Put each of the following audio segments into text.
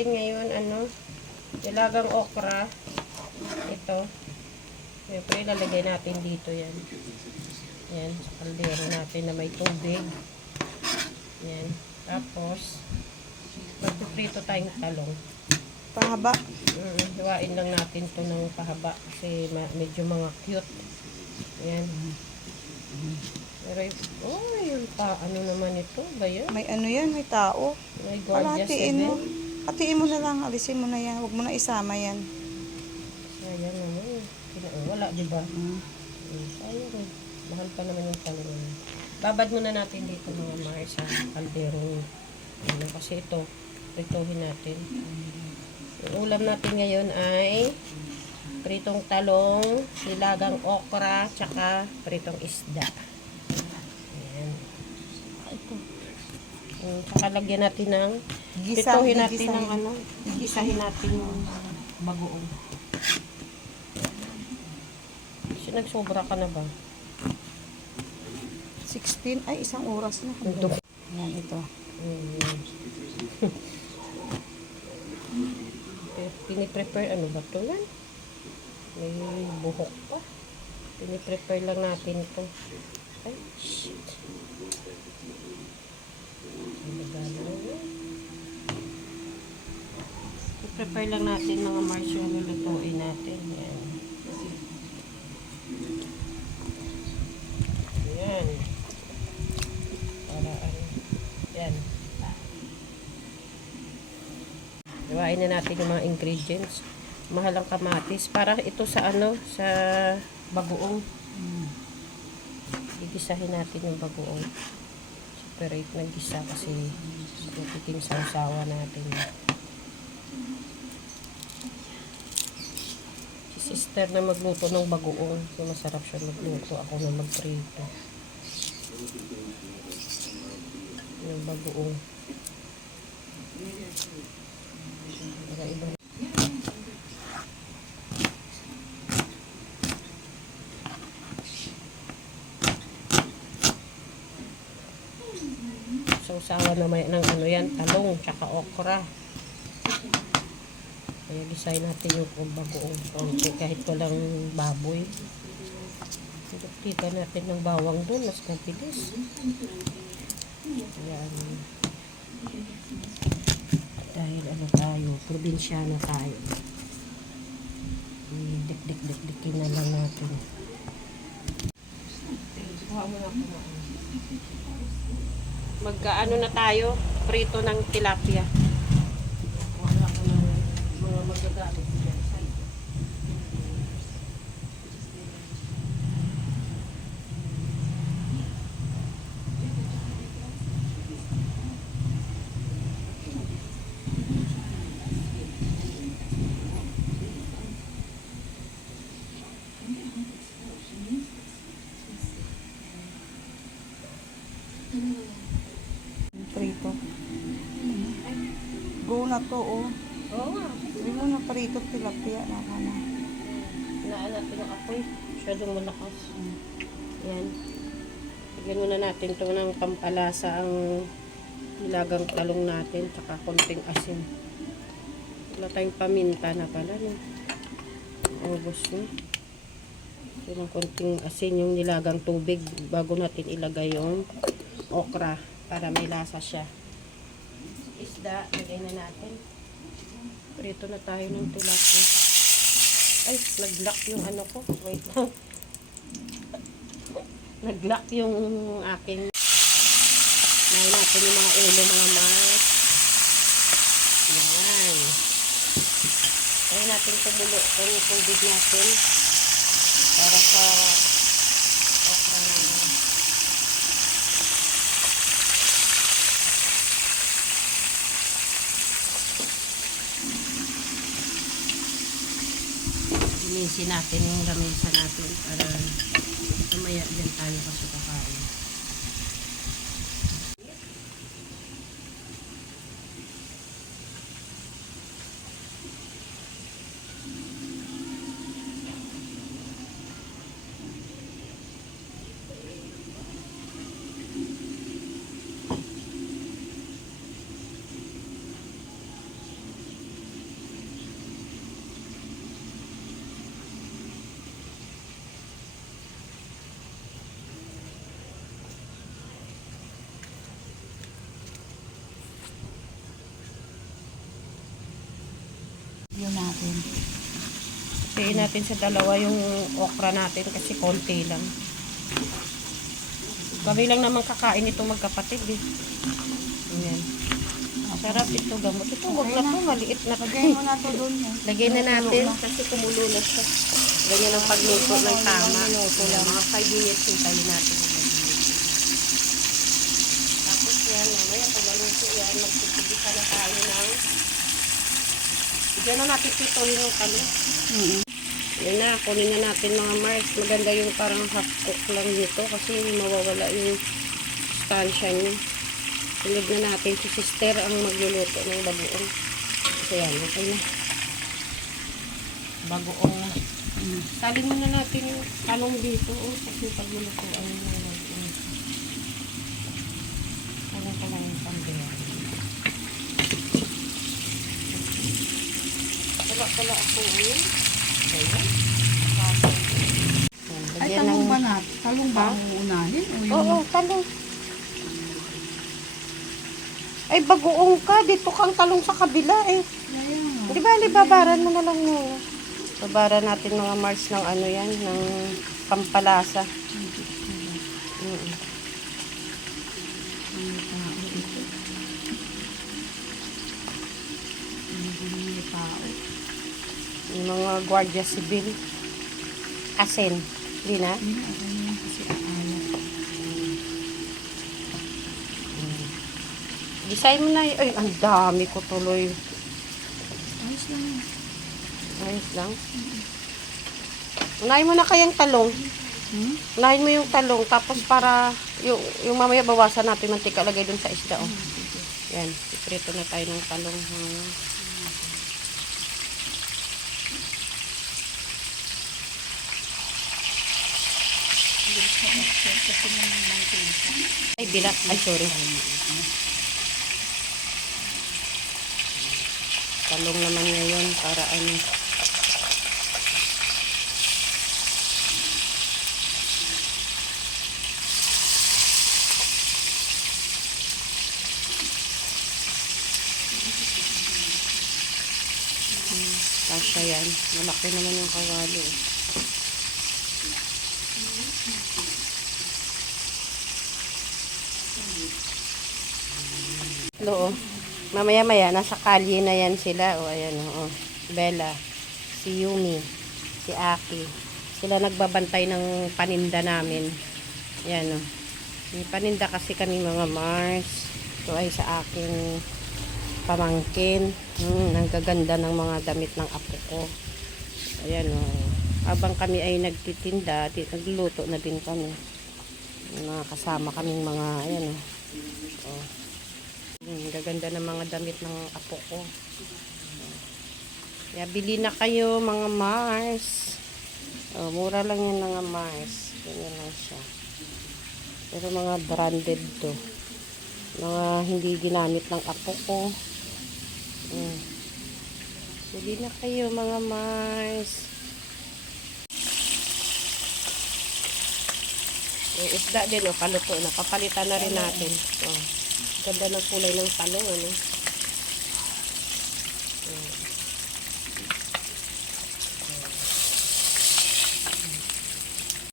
natin ngayon, ano, nilagang okra. Ito. Siyempre, ilalagay natin dito yan. Yan, sa kaldero natin na may tubig. Yan. Tapos, magpiprito tayong talong. Pahaba. Mm, hiwain lang natin to ng pahaba kasi ma- medyo mga cute. Yan. Pero, oh, yung pa, ano naman ito ba yan? May ano yan, may tao. My gorgeous Palatiin mo. Hatiin mo na lang, alisin mo na yan. Huwag mo na isama yan. Sayang naman. Kina- Wala, di ba? Mm. Eh, Sayang eh. Mahal pa naman yung talong. Babad muna natin dito mga Mars sa kaldero. Ano, kasi ito, prituhin natin. Yung ulam natin ngayon ay pritong talong, nilagang okra, tsaka pritong isda. Ayan. Ito. Tsaka lagyan natin ng Gisa, Pituhin natin ng ano, gisahin natin yung bagoong. Nagsobra ka na ba? 16, ay isang oras na. Ito. Yan, ito. Mm. Piniprepare, ano ba ito yan? May buhok pa. Piniprepare lang natin ito. Ay, shit. Ano ba I-prepare lang natin mga marshmallow lutuin natin. Yan. Yan. Para ano. Yan. Iwain na natin yung mga ingredients. Mahal ang kamatis. Para ito sa ano, sa bagoong. Gigisahin natin yung bagoong. Separate ng gisa kasi sa sa sausawa natin. Si sister na magluto ng bagoong. So masarap siya magluto. Ako na magprito. Yung bagoong. Para iba. Sausawa na may ng ano yan, talong, tsaka okra. Kaya design natin yung bagoong konti kahit walang baboy. Dito natin ng bawang doon, mas mabilis. Yan. Dahil ano tayo, probinsyana tayo. Dik-dik-dik-dikin na lang natin. Mag-ano na tayo, prito ng tilapia. Kuha na ako ng mga magagamit dyan. Prito. Go na to, oh. Oo nga. Hindi mo na prito tilapia na ka na. Naalat ko ng apoy. Masyadong malakas. Yan. Lagyan muna natin ito ng pampalasa ang nilagang talong natin. Tsaka konting asin. Wala tayong paminta na pala. No? Ubus no? So, ng konting asin yung nilagang tubig bago natin ilagay yung okra para may lasa siya. Isda, lagay na natin. Prito na tayo ng tilapia. Ay, nag-lock yung ano ko. Wait lang. nag-lock yung aking Ngayon natin yung mga ulo, mga mas. Yan. Ngayon natin kumulo itong tubig natin Linisin natin yung lamesa natin para mamaya dyan tayo kasi Lagay natin sa dalawa yung okra natin kasi konti lang. Kami lang naman kakain ito magkapatid eh. Ayan. Sarap ito gamot. Ito wag na to, maliit na. Lagay mo na to doon. Lagay na natin kasi kumulo na siya. Ganyan ang pagluto ng tama. Ayan, mga 5 minutes hintayin natin. Tapos yan, mamaya pag maluto yan, magtitibisa na tayo ng Diyan na natin pituloy yung kami. Mm-mm. Yan na, kunin na natin mga Mars. Maganda yung parang half cook lang nito kasi mawawala yung stansya niya. Sunod na natin si sister ang magluluto ng bagoong. So yan, okay na. Bagoong na. Mm. Salin muna natin yung talong dito. Oh, kasi paglulutuan yung mga bagoong. Lang yung pambiyan. Wala pala ako yun. Ayan. Ay, talong ng- ba na? Talong ba ang uunahin? O yung... Oo, talong. Ay, bagoong ka. Dito kang talong sa kabila eh. Kaya nga. Di ba, babaran mo na lang muna. Babaran natin mga Mars ng ano yan, ng pampalasa. Mm. Yung mga gwardiya sibil. Asin. Di na? Hindi na kasi aalat. Design mo na. Ay, ang dami ko tuloy. Ayos lang. Ayos lang. Unahin mo na kayang talong. Hmm? Unahin mo yung talong. Tapos para yung, yung mamaya bawasan natin mantika. Lagay dun sa isda. Oh. Yan. Iprito na tayo ng talong. Hmm. Ay, bilat. Ay, sorry. Talong naman ngayon para ano. Hmm, Kasya yan. Malaki naman yung kawali. eh. Oo. Mamaya-maya, nasa kalye na yan sila. O, ayan, o. Bella, si Yumi, si Aki. Sila nagbabantay ng paninda namin. Ayan, o. May paninda kasi kami mga Mars. Ito ay sa aking pamangkin. Hmm, ang ng mga damit ng apo ko. Ayan, o. Habang kami ay nagtitinda, nagluto na din kami. Mga kasama kaming mga, ayan, o. Oh. Hmm, gaganda ng mga damit ng apo ko. Kaya bili na kayo mga Mars. Oh, mura lang yan mga Mars. Ganyan lang siya. Pero mga branded to. Mga hindi ginamit ng apo ko. Hmm. Bili na kayo mga Mars. Yung isda din, oh, paluto na. Papalitan na rin natin. Oh. Ganda ng kulay ng talong, ano? Mm.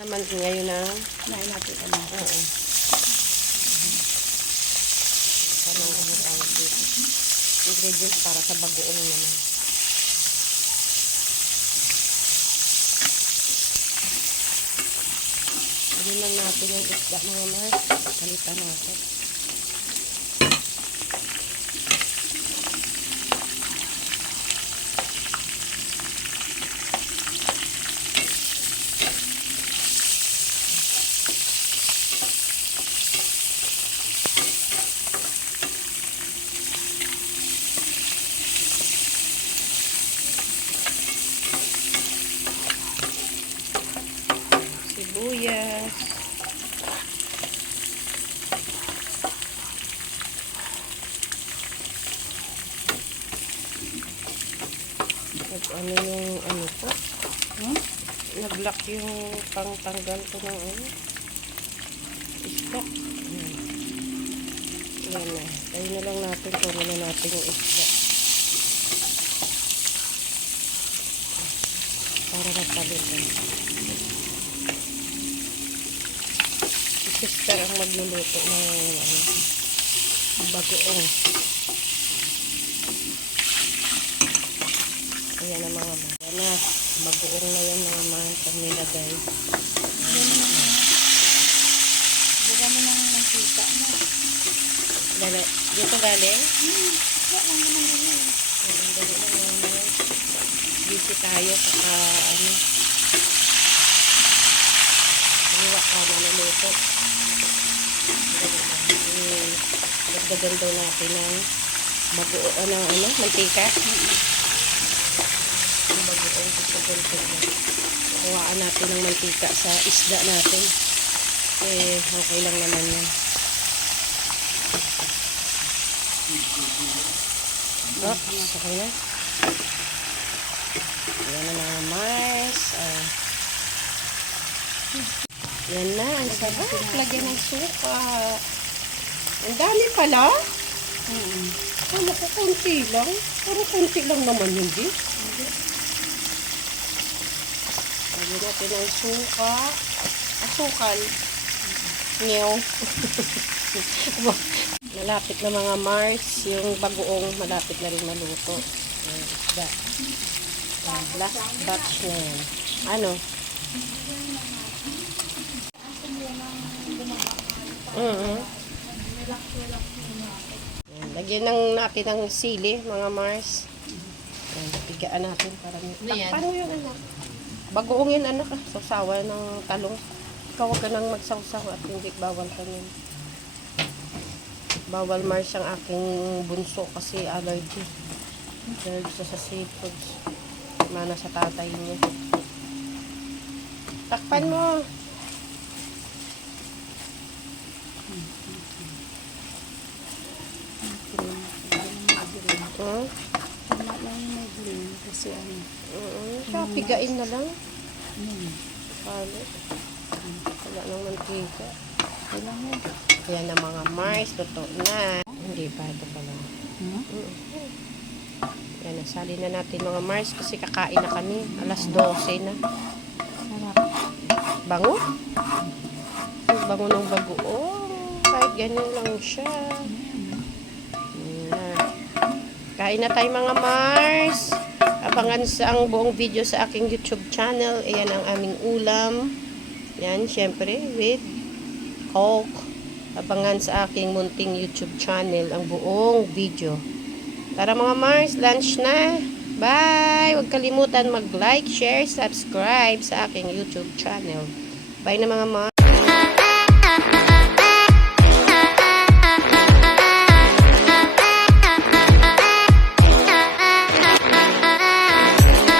Naman ngayon na, Kinain natin ano. oo. Ano ang ano tawag dito? Ingredients para sa bagoong naman. Lagyan lang natin yung isda mga mas. Palitan natin. sibuyas. Nag ano yung ano ko? Hmm? Nag-lock yung pangtanggal ko ng ano? Isda. Yan. Yan na. Tayo na lang natin. Kunin na natin yung isda. Para napalitan. Si sister ang magluluto ng ano, bagoong. Ayan ang mga bago na. Bagoong na yan mga mga nilagay. Buga mo ng mantika na. Dali, dito galing? Hmm. Wala lang naman ganyan. Ayan, dali lang yan mga. Busy tayo kaka ano. Kaliwa ka na naluto. Dali lang. Mm, Dagdagan daw natin ng bago, ano, ano, mantika. Yung bagoong ko na. Kuhaan natin ng mantika sa isda natin. Eh, okay lang naman yan. Oh, okay na. Yan na mga mais. Ah. Yan na, ang sarap. Lagyan ng suka. Ang dami pala. Mm. Ano ko, konti lang. Pero konti lang naman yun, di. Lagyan natin ng suka. Asukal. Ngew. malapit na mga Mars. Yung bagoong malapit na rin maluto. Ayan, isda. Ayan, Last batch na yan. Ano? Mm Ayan, Lagyan ng natin ng sili, mga Mars. Ayan, pigaan natin para may... Ano yan? Paano yun, anak? Bagoong yun, anak. Sausawa ng talong. Ikaw ka nang magsawsaw at hindi bawal ka yun. Bawal Mars ang aking bunso kasi allergy. Allergy siya sa seafoods. Mana sa tatay niya. Takpan mo. Hmm? Tama lang yung may green. Kasi ano. Mm, siya, pigain na lang. Hmm. Halo. Wala nang mantika. Kailan mo. Yan ang mga Mars, totoo na. Hindi pa, ito pa lang. Hmm? Mm. Yan, nasali na natin mga Mars kasi kakain na kami. Alas 12 na. Sarap. Bango? Ang Bango ng bagoong. Kahit ganyan lang siya. Yan. Kain na tayo mga Mars. Abangan sa ang buong video sa aking YouTube channel. Ayan ang aming ulam. Yan, syempre, with Coke. Abangan sa aking munting YouTube channel ang buong video. Tara mga Mars, lunch na. Bye! Huwag kalimutan mag-like, share, subscribe sa aking YouTube channel. Bye na mga Mars.